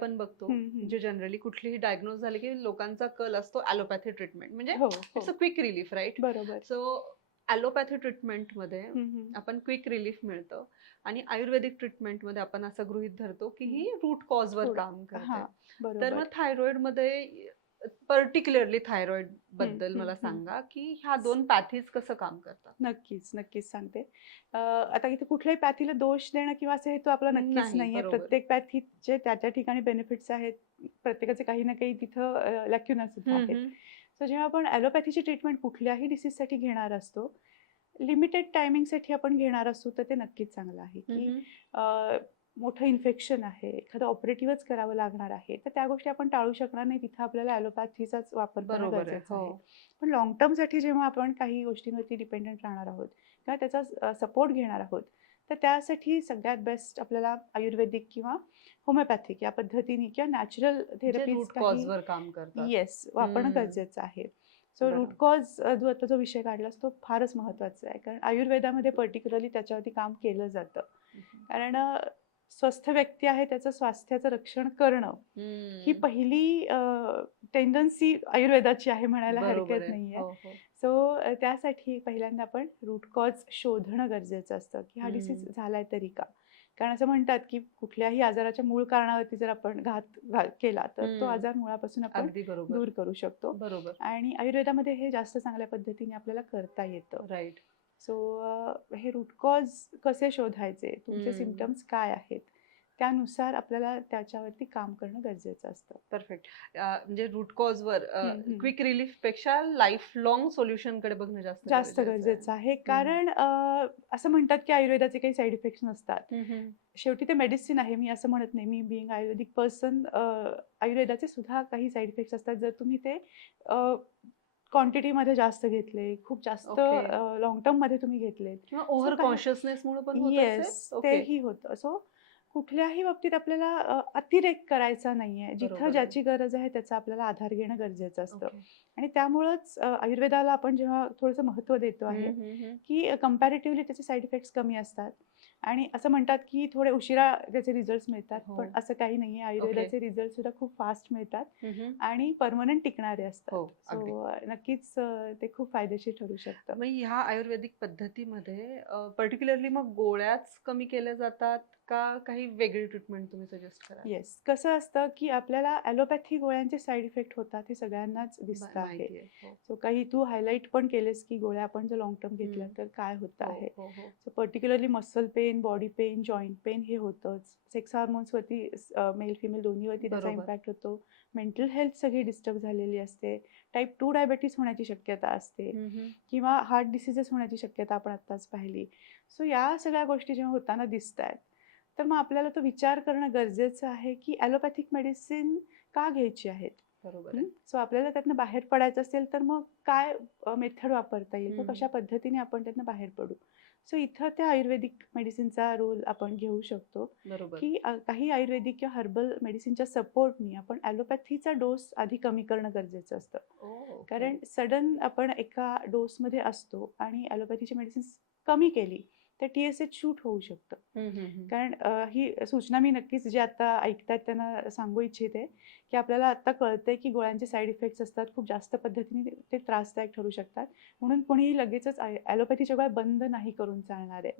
आपण बघतो. म्हणजे जनरली कुठलीही डायग्नोज झाली की लोकांचा कल असतो ॲलोपॅथी ट्रीटमेंट म्हणजे it's a quick relief right बरोबर. सो ॲलोपॅथी ट्रीटमेंटमध्ये. आपण क्विक रिलीफ मिळतं आणि आयुर्वेदिक ट्रीटमेंटमध्ये आपण असं गृहित धरतो की ही रूट कॉजवर काम करते. तर मग थायरॉइडमध्ये पर्टिक्युलरली थायरॉइडबद्दल मला. सांगा की ह्या दोन पॅथीज कसं काम करतात? नक्कीच नक्कीच सांगते. आता इथे कुठल्याही पॅथीला दोष देणं किंवा असं हे तो आपला नक्कीच नाही, नाहीये. प्रत्येक पॅथीचे त्या त्या ठिकाणी बेनिफिट्स आहेत प्रत्येकाचे काही ना काही तिथं लॅक्युना सुद्धा आहेत. सो जेव्हा आपण ॲलोपॅथीची ट्रीटमेंट कुठल्याही डिसीजसाठी घेणार असतो लिमिटेड टायमिंगसाठी आपण घेणार असतो तर ते नक्कीच चांगलं आहे की मोठं इन्फेक्शन आहे एखादं ऑपरेटिव्हच करावं लागणार आहे तर त्या गोष्टी आपण टाळू शकणार नाही. तिथं आपल्याला ॲलोपॅथीचाच वापर करणं गरजेचं हो. आहे पण लॉंग टर्मसाठी जेव्हा आपण काही गोष्टींवरती डिपेंडंट राहणार आहोत किंवा त्याचा सपोर्ट घेणार आहोत तर त्यासाठी सगळ्यात बेस्ट आपल्याला आयुर्वेदिक किंवा होमिओपॅथिक या पद्धतीने किंवा नॅचरल कॉजवर काम करतात. येस वापरणं. गरजेचं आहे. सो. रूट कॉज जो आता जो विषय काढलास तो फारच महत्त्वाचा आहे. कारण आयुर्वेदामध्ये पर्टिक्युलरली त्याच्यावरती काम केलं जातं. कारण स्वस्थ व्यक्ती आहे त्याचं स्वास्थ्याचं रक्षण करणं ही. पहिली टेंडन्सी आयुर्वेदाची आहे म्हणायला हरकत. नाहीये हो, हो. सो त्यासाठी पहिल्यांदा आपण रूट कॉज शोधणं गरजेचं असतं की हा डिसीज. झालाय तरी का कारण असं म्हणतात की कुठल्याही आजाराच्या मूळ कारणावरती जर आपण घात केला तर तो. आजार मुळापासून आपण दूर करू शकतो बरोबर आणि आयुर्वेदामध्ये हे जास्त चांगल्या पद्धतीने आपल्याला करता येतं राईट सो हे रूट कॉज कसे शोधायचे? तुमचे. सिमटम्स काय आहेत? त्यानुसार आपल्याला त्याच्यावरती काम करणं गरजेचं असतं. परफेक्ट म्हणजे रूट कॉजवर हम्म, हम्म. क्विक रिलीफपेक्षा लाईफ लॉंग सोल्युशनकडे बघणं जास्त जास्त गरजेचं आहे. कारण असं म्हणतात की आयुर्वेदाचे काही साईड इफेक्ट्स नसतात. शेवटी ते मेडिसिन आहे. मी असं म्हणत नाही. मी बिईंग आयुर्वेदिक पर्सन आयुर्वेदाचे सुद्धा काही साईड इफेक्ट्स असतात. जर तुम्ही ते क्वांटिटीमध्ये जास्त घेतले खूप जास्त. लॉंग टर्ममध्ये तुम्ही घेतले किंवा ओव्हर कॉन्शियसनेस येस. तेही होतं सो कुठल्याही बाबतीत आपल्याला अतिरेक करायचा नाहीये जिथं. ज्याची गरज आहे त्याचा आपल्याला आधार घेणं गरजेचं असतं. आणि त्यामुळंच आयुर्वेदाला आपण जेव्हा थोडंसं महत्त्व देतो आहे. की कम्पॅरेटिव्हली त्याचे साईड इफेक्ट्स कमी असतात आणि असं म्हणतात की थोडे उशिरा त्याचे रिझल्ट मिळतात हो. पण असं काही नाहीये आयुर्वेदाचे रिझल्ट सुद्धा खूप फास्ट मिळतात. आणि परमनंट टिकणारे असतात हो. सो नक्कीच अ, ते खूप फायदेशीर ठरू शकतं मग ह्या आयुर्वेदिक पद्धतीमध्ये पर्टिक्युलरली मग गोळ्याच कमी केल्या जातात का काही वेगळी ट्रीटमेंट तुम्ही सजेस्ट करा येस कसं असतं की आपल्याला ॲलोपॅथी गोळ्यांचे साईड इफेक्ट होतात हे सगळ्यांनाच दिसत आहे हो. सो काही तू हायलाईट पण केलेस की गोळ्या आपण जर लॉंग टर्म घेतल्या. तर काय होत आहे हो, हो, हो. So particularly muscle pain body pain joint pain हे होतंच सेक्स हार्मोन्सवरती मेल फिमेल दोन्हीवरती त्याचा. इम्पॅक्ट होतो मेंटल हेल्थ सगळी डिस्टर्ब झालेली असते टाईप टू डायबेटीस होण्याची शक्यता असते. किंवा हार्ट डिसिजेस होण्याची शक्यता आपण आत्ताच पाहिली सो या सगळ्या गोष्टी जेव्हा होताना दिसत आहेत तर मग आपल्याला तो विचार करणं गरजेचं आहे की ॲलोपॅथिक मेडिसिन का घ्यायची आहेत? बरोबर. सो आपल्याला त्यातनं बाहेर पडायचं असेल तर मग काय मेथड वापरता येईल? कशा पद्धतीने आपण त्यातनं बाहेर पडू? सो इथं त्या आयुर्वेदिक मेडिसिनचा रोल आपण घेऊ शकतो की काही आयुर्वेदिक किंवा हर्बल मेडिसिनच्या सपोर्टनी आपण ॲलोपॅथीचा डोस आधी कमी करणं गरजेचं असतं. कारण सडन आपण एका डोसमध्ये असतो आणि ॲलोपॅथीची मेडिसिन कमी केली तर टी एस एच शूट होऊ शकतं. कारण ही सूचना मी नक्कीच जे आता ऐकतात त्यांना सांगू इच्छिते की आपल्याला आता कळतंय की गोळ्यांचे साईड इफेक्ट्स असतात खूप जास्त पद्धतीने ते- त्रासदायक ठरू शकतात. म्हणून कोणीही लगेचच ॲलोपॅथीच्या गोळ्या बंद नाही करून चालणार. आहे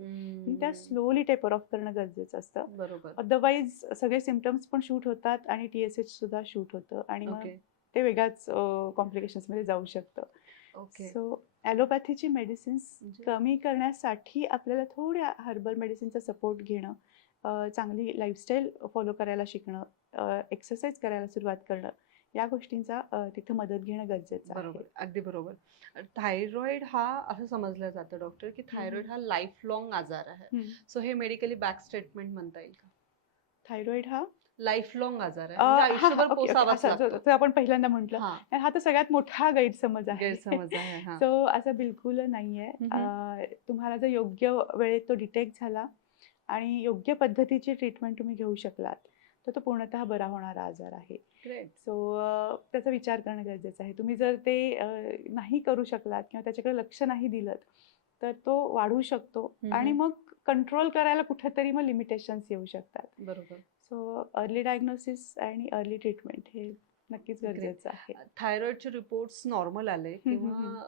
त्या. स्लोली टेपर ऑफ करणं गरजेचं असतं. बरोबर. अदरवाईज सगळे सिमटम्स पण शूट होतात आणि टी एस एच सुद्धा शूट होतं आणि मग ते वेगळ्याच कॉम्प्लिकेशन्समध्ये जाऊ शकतं. ओके सो ॲलोपॅथीची मेडिसिन्स म्हणजे- कमी करण्यासाठी आपल्याला थोड्या हर्बल मेडिसिनचा सपोर्ट घेणं चांगली लाईफस्टाईल फॉलो करायला शिकणं एक्सरसाइज करायला सुरुवात करणं या गोष्टींचा तिथं मदत घेणं गरजेचं बरोबर अगदी बरोबर. थायरॉइड हा असं समजलं जातं डॉक्टर की थायरॉइड हा लाईफ लॉंग आजार आहे. सो हे मेडिकली बॅक स्टेटमेंट म्हणता येईल का? थायरॉइड हा लाईफ लॉंग आजार आहे. म्हणजे आयुष्यभर पोसावाच आपण पहिल्यांदा म्हटलं. हा. तर सगळ्यात मोठा गैरसमज आहे. गैरसमज आहे सो असं बिलकुल नाहीये. तुम्हाला जर योग्य वेळेत तो डिटेक्ट झाला आणि योग्य पद्धतीची ट्रीटमेंट तुम्ही घेऊ शकलात तर तो पूर्णतः बरा होणारा आजार आहे. सो त्याचा विचार करणं गरजेचं आहे. तुम्ही जर ते नाही करू शकलात किंवा त्याच्याकडे लक्ष नाही दिलं तर तो वाढू शकतो. आणि मग कंट्रोल करायला कुठेतरी मग लिमिटेशन्स येऊ शकतात. बरोबर. सो अर्ली डायग्नोसिस आणि अर्ली ट्रीटमेंट हे नक्कीच. गरजेचं आहे. थायरॉइडचे रिपोर्ट्स नॉर्मल आले किंवा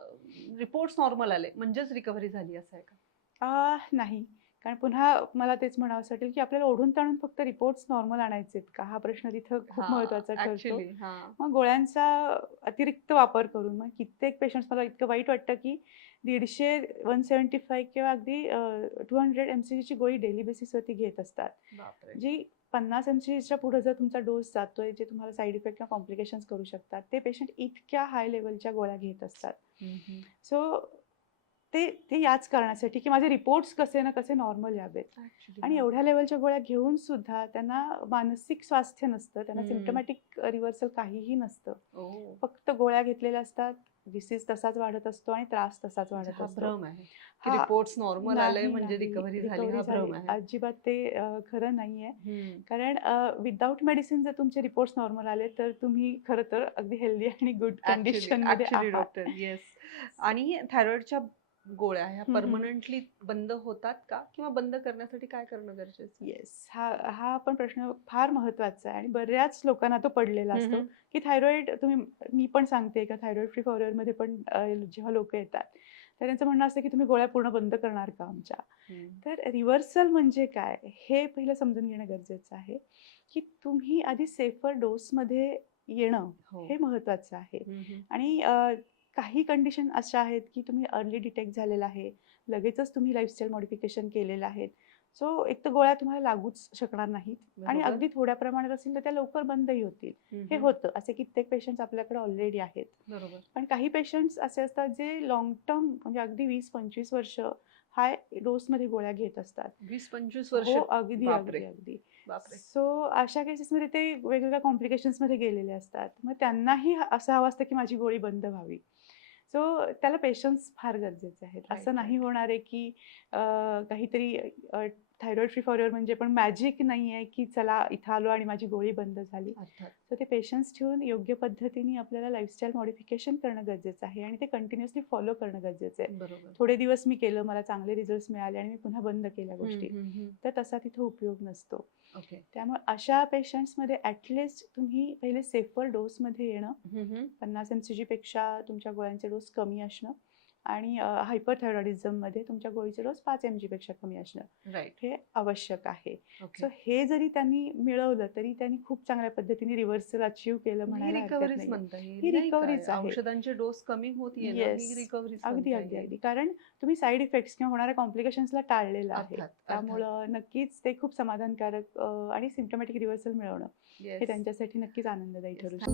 रिपोर्ट्स नॉर्मल आले म्हणजेच रिकव्हरी झाली असं आहे का? नाही. कारण पुन्हा मला तेच म्हणावंसं वाटेल की आपल्याला ओढून ताणून फक्त रिपोर्ट्स नॉर्मल आणायचे आहेत का? हा प्रश्न तिथं खूप महत्त्वाचा ठरतो. मग गोळ्यांचा अतिरिक्त वापर करून मग कित्येक पेशंट्स मला इतकं वाईट वाटतं की दीडशे वन सेवन्टी फाय किंवा अगदी टू हंड्रेड एम सी जीची गोळी डेली बेसिसवरती घेत असतात जी पन्नास एम सी जीच्या पुढे जर तुमचा डोस जातोय जे तुम्हाला साईड इफेक्ट किंवा कॉम्प्लिकेशन्स करू शकतात ते पेशंट इतक्या हाय लेवलच्या गोळ्या घेत असतात. सो ते ते याच कारणासाठी की माझे रिपोर्ट्स कसे ना कसे नॉर्मल यावेत आणि. एवढ्या लेवलच्या गोळ्या घेऊन सुद्धा त्यांना मानसिक स्वास्थ्य नसतं त्यांना. सिम्टमॅटिक रिव्हर्सल काहीही नसतं फक्त गोळ्या घेतलेल्या असतात डिसीज तसाच वाढत असतो आणि त्रास तसाच वाढत असतो. रिपोर्ट्स नॉर्मल आले म्हणजे रिकव्हरी झाली अजिबात ते खरं नाहीये. कारण विदाऊट मेडिसिन जर तुमचे रिपोर्ट्स नॉर्मल आले तर तुम्ही खरं तर अगदी हेल्दी आणि गुड कंडिशनमध्ये आणि थायरॉइडच्या गोळ्या ह्या. परमनंटली बंद होतात का किंवा बंद करण्यासाठी काय करणं गरजेचं आहे? येस हा हा पण प्रश्न फार महत्त्वाचा आहे आणि बऱ्याच लोकांना तो पडलेला असतो. की थायरॉइड तुम्ही मी पण सांगते का थायरॉइड फ्री फॉरवर्डमध्ये पण जेव्हा लोक येतात तर त्यांचं म्हणणं असतं की तुम्ही गोळ्या पूर्ण बंद करणार का आमच्या. तर रिव्हर्सल म्हणजे काय हे पहिलं समजून घेणं गरजेचं आहे की तुम्ही आधी सेफर डोसमध्ये येणं हो. हे महत्वाचं आहे. आणि काही कंडिशन अशा आहेत की तुम्ही अर्ली डिटेक्ट झालेला आहे लगेचच तुम्ही लाईफस्टाईल मॉडिफिकेशन केलेलं आहे. सो एक तर गोळ्या तुम्हाला लागूच शकणार नाहीत आणि. अगदी थोड्या प्रमाणात असतील तर त्या लवकर बंदही होतील. हे. होतं. असे कित्येक पेशंट्स आपल्याकडे ऑलरेडी आहेत. बरोबर. पण काही पेशंट्स असे असतात जे लॉंग टर्म म्हणजे अगदी वीस पंचवीस वर्ष हाय डोसमध्ये गोळ्या घेत असतात. वीस पंचवीस वर्ष हो अगदी. अगदी अगदी. सो अशा केसेसमध्ये ते वेगवेगळ्या कॉम्प्लिकेशन्समध्ये गेलेले असतात. मग त्यांनाही असं हवं असतं की माझी गोळी बंद व्हावी. सो त्याला पेशन्स फार गरजेचे आहेत असं नाही. होणार आहे की काहीतरी थायरॉइड फ्री फॉरवर म्हणजे पण मॅजिक नाही आहे की चला इथं आलो आणि माझी गोळी बंद झाली. सो ते पेशन्स ठेवून योग्य पद्धतीने आपल्याला लाईफस्टाईल मॉडिफिकेशन करणं गरजेचं आहे आणि ते कंटिन्युअसली फॉलो करणं गरजेचं आहे. थोडे दिवस मी केलं मला चांगले रिझल्ट मिळाले आणि मी पुन्हा बंद केल्या गोष्टी. तर तसा तिथं उपयोग नसतो. त्यामुळे अशा पेशंट्समध्ये ॲटलिस्ट तुम्ही पहिले सेफर डोसमध्ये येणं. पन्नास एम सी जीपेक्षा तुमच्या गोळ्यांचे डोस कमी असणं. आणि हायपरथायरॉइडिझममध्ये तुमच्या गोळीचे डोस पाच एम जीपेक्षा कमी असणं हे आवश्यक आहे. सो हे जरी त्यांनी मिळवलं तरी त्यांनी खूप चांगल्या पद्धतीने रिव्हर्सल अचीव केलं ही म्हणायला रिकव्हरीच येईल. ही आहे. औषधांचे डोस कमी होत. ही रिकव्हरीच अगदी अगदी अगदी. कारण तुम्ही साईड इफेक्ट्स किंवा होणाऱ्या कॉम्प्लिकेशन्सला टाळलेलं आहे. त्यामुळं नक्कीच ते खूप समाधानकारक आणि सिम्टमॅटिक रिव्हर्सल मिळवणं हे त्यांच्यासाठी नक्कीच आनंददायी. ठरू शकतं.